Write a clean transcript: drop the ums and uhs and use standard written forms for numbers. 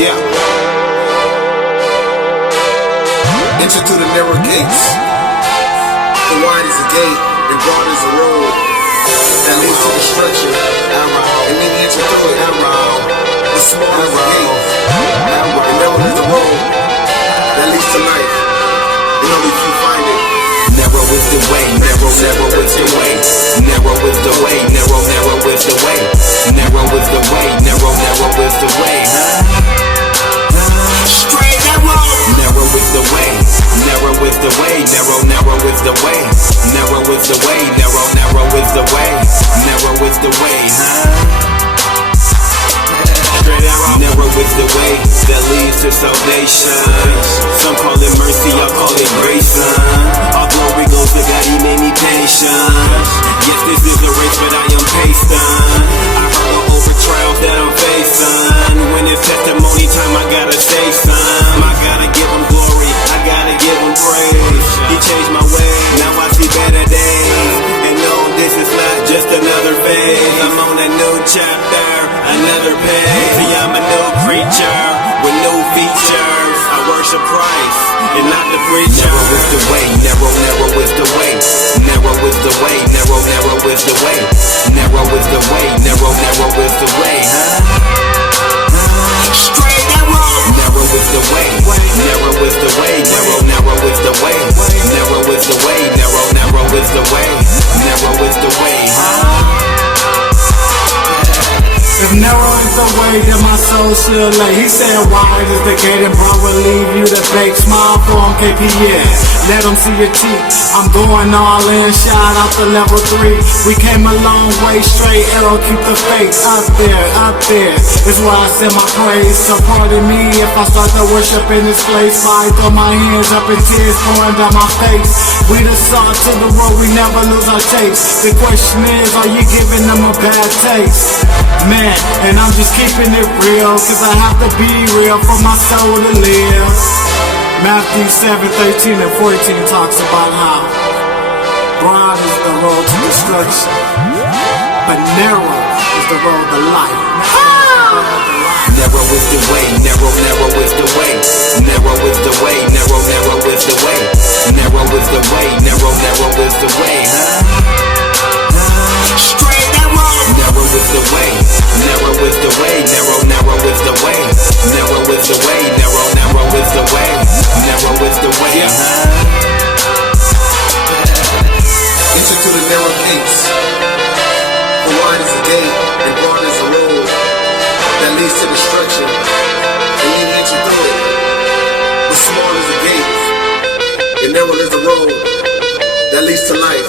Yeah. Enter through the narrow gates. The wide is the gate, and broad is the road that leads to destruction. And many enter through it. The small is the gate, and narrow is the road that leads to life. And only few find it. Narrow is the way, narrow is the way. Narrow is the way, narrow is the way. Narrow is the way, narrow is the way. Straight arrow. Narrow is the way, narrow is the way. Narrow is the way. Narrow is the way, narrow is the way. Narrow is the way, Straight arrow. Narrow is the way that leads to salvation. Some call it mercy, I call it grace, All glory goes to God, He made me patient. Yes, this is a race, but I am patient. I heard over trials that I'm facing. When it's testimony time, I gotta say some. I gotta give Him glory, I gotta give Him praise. He changed my way, now I see better days. And no, this is not just another phase. I'm on a new chapter, another page. See, I'm a new creature with new features. I worship Christ and not the preacher. Narrow is the way, narrow is the way. Narrow is the way, narrow is the way. Narrow is the way, narrow is the way, Straight arrow. Narrow is the way, narrow is the way, narrow is the way. Narrow is the way, narrow is the way. Narrow is the way, If narrow is the way, then my soul should lay. He said wide is the gate and broad will leave you to fake. Smile for him, KPS, let him see your teeth. I'm going all in, shout out to level 3. We came a long way, straight arrow, keep the faith. Up there is where I send my praise. So pardon me if I start to worship in this place. I throw my hands up and tears pouring down my face. We the salt to the road, we never lose our taste. The question is, are you giving them a bad taste? Man, and I'm just keeping it real, cause I have to be real for my soul to live. Matthew 7:13 and 14 talks about how broad is the road to destruction, but narrow is the road to life. Narrow is the way, narrow is the way. Narrow is the way, narrow is the way. Narrow is the way, narrow is the way, Straight arrow. Narrow is the way, narrow is the way. Narrow is the way, narrow is the way. Narrow is the way, narrow is the way, Enter through the narrow gates. The wide is the gate, and broad is the road that leads to destruction. And you enter through it. The small is the gate, and narrow is the road that leads to life.